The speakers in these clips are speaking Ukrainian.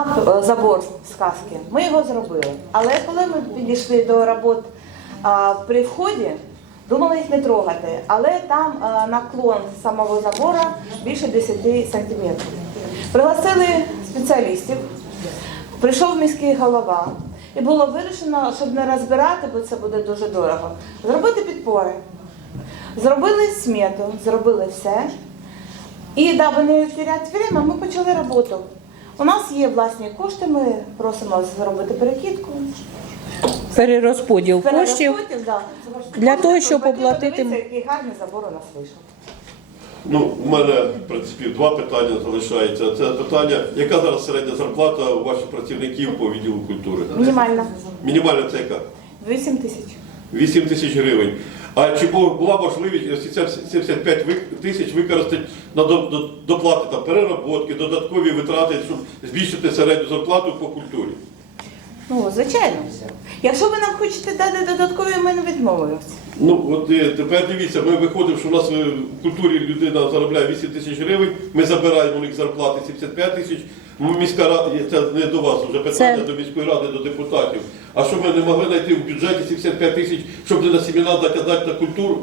е, забор з казки. Ми його зробили. Але коли ми підійшли до робот а, при вході, думали їх не трогати. Але там а, наклон самого забору більше 10 сантиметрів. Пригласили спеціалістів, прийшов міський голова. І було вирішено, щоб не розбирати, бо це буде дуже дорого. Зробити підпори. Зробили смету, зробили все. І даби не теряти время, ми почали роботу. У нас є власні кошти, ми просимо зробити перекидку. Перерозподіл коштів. Да. для того, щоб Хотіла оплатити- який гарний забор у нас вийшов. Ну, у мене, в принципі, два питання залишається. Це питання, яка зараз середня зарплата у ваших працівників по відділу культури? Мінімальна. Мінімальна це яка? 8 тисяч. 8 тисяч гривень. А чи бу- була можливість ось ці 75 тисяч використати на до- до- доплати там, переработки, додаткові витрати, щоб збільшити середню зарплату по культурі? Ну, звичайно. Якщо ви нам хочете дати додаткові, ми не відмовимося. Ну, от е, тепер дивіться, ми виходимо, що у нас е, в культурі людина заробляє 8 тисяч гривень, ми забираємо у них зарплати 75 тисяч. Ну, Міська рада, це не до вас вже питання, Це- до міської ради, до депутатів. А що ми не могли знайти в бюджеті 75 тисяч, щоб не на семінар дати дати на культуру?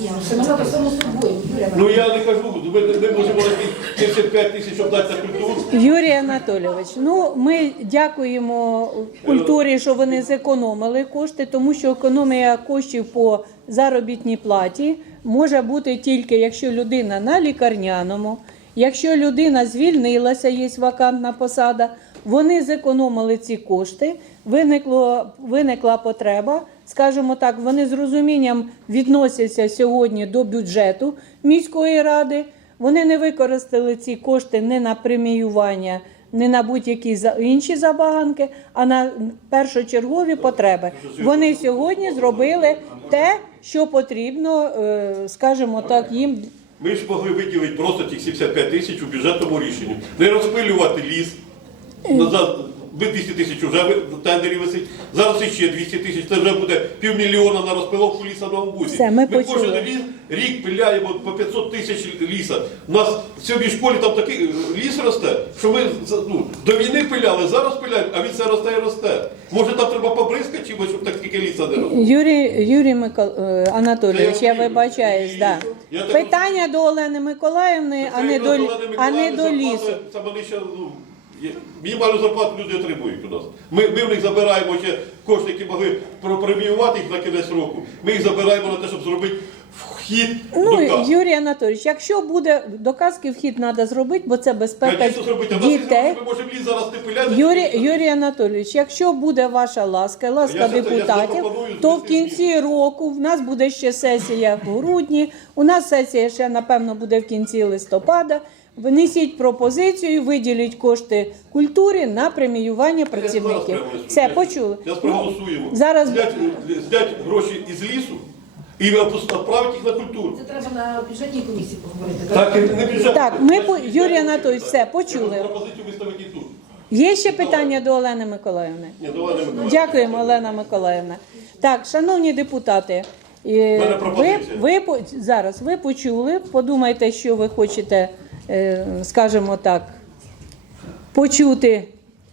Ні, семінар само собою, Ну я не кажу, ми, ми можемо знайти 75 тисяч, щоб дати на культуру. Юрій Анатолійович, ну ми дякуємо культурі, що вони зекономили кошти, тому що економія коштів по заробітній платі може бути тільки якщо людина на лікарняному, якщо людина звільнилася, є вакантна посада. Вони зекономили ці кошти, виникло, виникла потреба. Скажімо так, вони з розумінням відносяться сьогодні до бюджету міської ради. Вони не використали ці кошти не на преміювання, не на будь-які інші забаганки, а на першочергові потреби. Вони сьогодні зробили те, що потрібно, е, скажімо так, їм. Ми ж могли виділити просто тих 75 тисяч у бюджетному рішенні. Не розпилювати ліс. Назад, ви 200 тисяч вже в тендері висить. Зараз іще 200 тисяч. Це вже буде півмільйона на розпиловку ліса на Амбузі. Все, ми почули. кожен рік, рік пиляємо по 500 тисяч ліса. У нас в цьому школі там такий е, ліс росте, що ми ну, до війни пиляли, зараз пиляємо, а він все росте і росте. Може там треба побризкати чимось, щоб так тільки ліса не росло? Юрій, Юрій Микол... е, Анатолійович, Та я я розумію. вибачаюсь, да. Я так питання до Олени Миколаївни, а не до, Олена а не до лісу. Це вони ще, ну, мінімальну зарплату люди отримують у нас. Ми, ми в них забираємо ще кошти, які могли пропреміювати їх на кінець року. Ми їх забираємо на те, щоб зробити вхід Ну, до. Юрій Анатолійович, якщо буде до казки вхід треба зробити, бо це безпека зробити. А дітей. Ми можемо ліс зараз не пиляти. Юрій, Юрій Анатолійович, якщо буде ваша ласка, ласка Я це- я депутатів, то в кінці року в нас буде ще сесія в грудні. У нас сесія ще напевно буде в кінці листопада. Внесіть пропозицію, виділіть кошти культурі на преміювання працівників. Все, почули. Зараз Ну, проголосуємо. зараз зняти гроші із лісу і відправити їх на культуру. Це треба на бюджетній комісії поговорити. Так, не бюджет. Так, ми по- Юрій Анатолійович, все, почули. Пропозицію виставити тут. Є ще питання до Олени Миколаївни? Ні, до Олени Миколаївни. Дякуємо, Олена Миколаївна. Так, шановні депутати, е, ви, ви по- зараз ви почули, подумайте, що ви хочете, скажімо так, почути,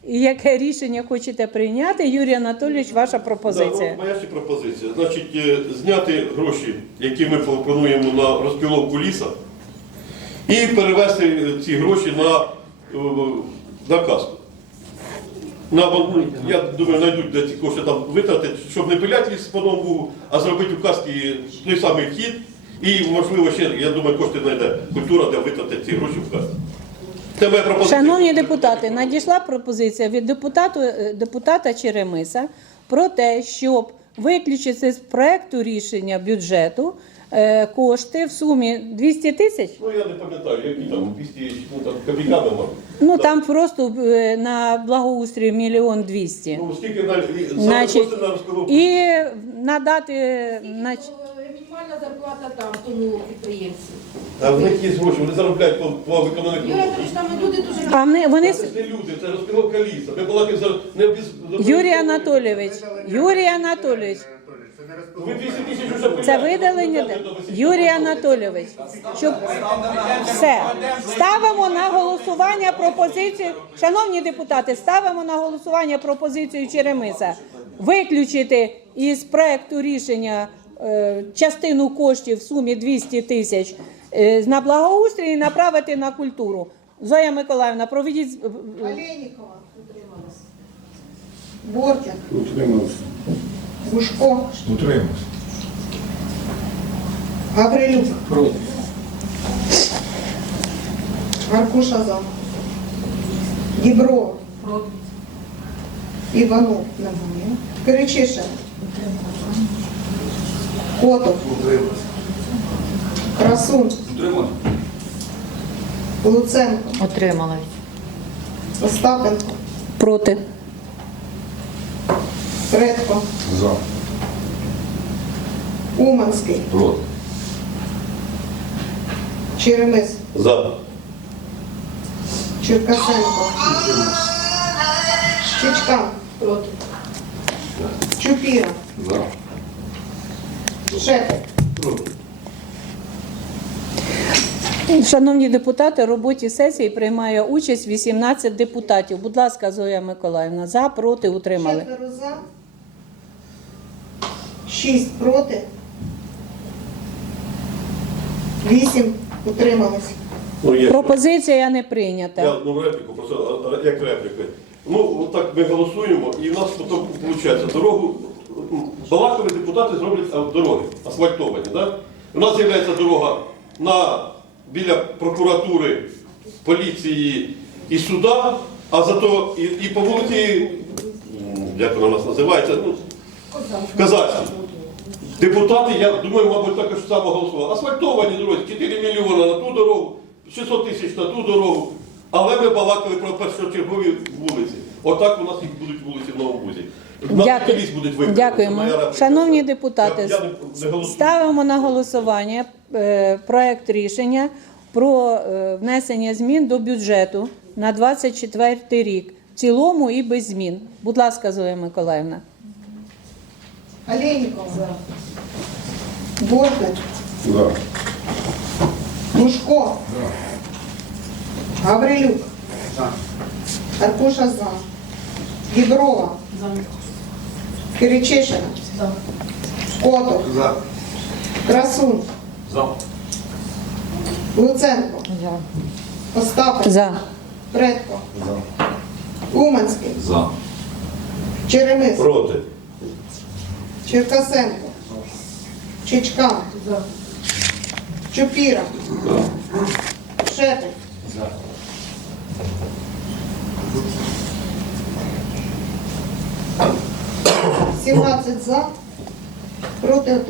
яке рішення хочете прийняти. Юрій Анатолійович, ваша Да, пропозиція. ну, моя ще пропозиція. Значить, е, зняти гроші, які ми пропонуємо на розпіловку ліса, і перевести е, ці гроші на, е, на каску. На, я думаю, знайдуть де ці кошти там витратити, щоб не пиляти ліс по новому, а зробити у каски той самий вхід. І, можливо, ще, я думаю, кошти знайде культура, де витратити ці гроші в. Пропозиція. Шановні депутати, надійшла пропозиція від депутату, е, депутата Черемиса про те, щоб виключити з проекту рішення бюджету е, кошти в сумі 200 тисяч. Ну, я не пам'ятаю, які там 200, ну там копійками, мабуть. Ну там просто е, на благоустрій мільйон двісті. Ну, скільки на, Значить, кошти на розпіловку? і надати нач... Мінімальна зарплата там, тому підприємці. А в них є гроші, вони заробляють по, по. Юрій Анатолійович, там люди дуже А вони, вони Це ж не люди, це розпіловка ліса. Ми балакаємо за не без Юрій Анатолійович, Юрій Анатолійович, Ви 200 тисяч вже Це видалення де? Юрій Анатолійович. Щоб все ставимо на голосування пропозицію. Шановні депутати, ставимо на голосування пропозицію Черемиса виключити із проекту рішення частину коштів в сумі 200 тисяч е, на благоустрій і направити на культуру. Зоя Миколаївна, проведіть з- Олейникова. Бортик. Утримався. Бушко. Утримався. Гаврилюк. Проти. Аркуша за. Діброва. Іванов. Немає. Киричишин. Котов. Красун. Утримався. Луценко. Отрималась. Остапенко. проти. Предко. За. Уманський. Проти. Черемис. За. Черкасенко. Чичкан. Проти. Чупіра. За. Шепет. Шановні депутати, в роботі сесії приймає участь 18 депутатів. Будь ласка, Зоя Миколаївна, за, проти, утримали. Четверо за. Шість проти. Вісім утримались. Ну, є. Пропозиція не прийнята. Я одну репліку, просто а, а, як репліку. Ну, так ми голосуємо, і в нас потім виходить дорогу. Балакові депутати зроблять дороги асфальтовані. Да? У нас з'являється дорога на, біля прокуратури, поліції і суда, а зато і, і по вулиці, як вона у нас називається, ну, в Депутати, я думаю, мабуть, також само голосували. Асфальтовані дороги, 4 мільйони на ту дорогу, 600 тисяч на ту дорогу. Але ми балакали про першочергові вулиці. Отак у нас їх будуть вулиці в Новому Бузі. Дякую. будуть. Дякуємо. Шановні депутати, я, я не, ставимо на голосування е, проект рішення про е, внесення змін до бюджету на 24 рік. В цілому і без змін. Будь ласка, Зоя Миколаївна. Олейникова. За. Бортник. За. Бушко. Гаврилюк. Аркуша за. Діброва. Киричишина. Котов. Красун. Луценко. Остапов. Предко. Уманський. Черемис. Проти. Черкасенко. Чичкан. Чупіра. Шепель. 17 за, проти 1.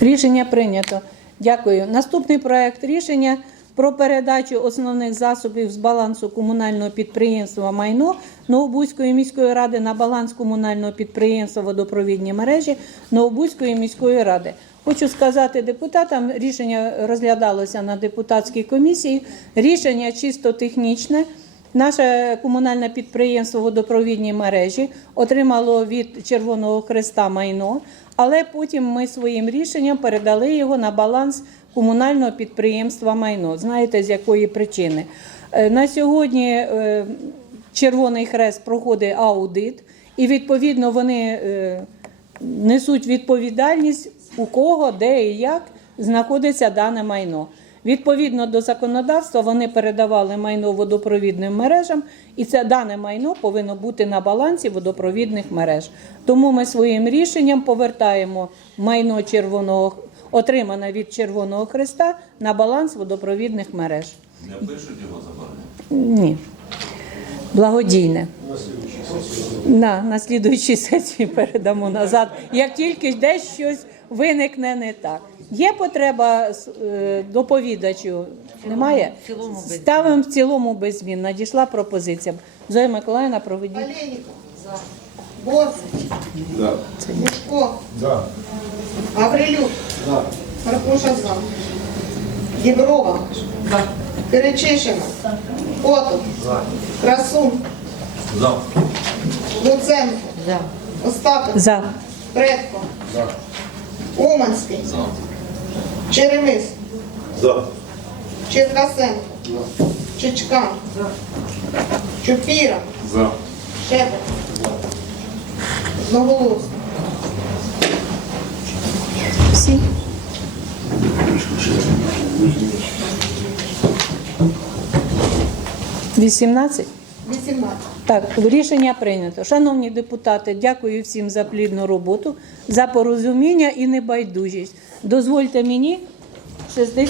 Рішення прийнято. Дякую. Наступний проект рішення про передачу основних засобів з балансу комунального підприємства Майно Новобузької міської ради на баланс комунального підприємства водопровідні мережі Новобузької міської ради. Хочу сказати депутатам, рішення розглядалося на депутатській комісії. Рішення чисто технічне. Наше комунальне підприємство водопровідні мережі отримало від Червоного Хреста майно, але потім ми своїм рішенням передали його на баланс комунального підприємства майно. Знаєте, з якої причини? Е, На сьогодні е, Червоний Хрест проходить аудит, і відповідно вони е, несуть відповідальність у кого, де і як знаходиться дане майно. Відповідно до законодавства вони передавали майно водопровідним мережам, і це дане майно повинно бути на балансі водопровідних мереж. Тому ми своїм рішенням повертаємо майно червоного отримане від Червоного Христа на баланс водопровідних мереж. Не пишуть його заборони. Ні. Благодійне. На, на слідуючій сесії передамо назад. Як тільки десь щось виникне не так. Є потреба е, доповідачу? Немає? в цілому без змін. Ставимо в цілому без змін. Надійшла пропозиція. Зоя Миколаївна, проведіть. Олейникова. За. Бортник. За. Бушко. За. Гаврилюк. За. Аркуша за. Діброва. Киричишина. Котов. Красун. За. Луценко. За. Остапенко. За. Предко. За. Уманський, За. Черемис, За. Черкасенко, Чичкан, Чупіра, За. Шепет. Одноголосно. Всі. Вісімнадцять? 18. Так, рішення прийнято. Шановні депутати, дякую всім за плідну роботу, за порозуміння і небайдужість. Дозвольте мені 60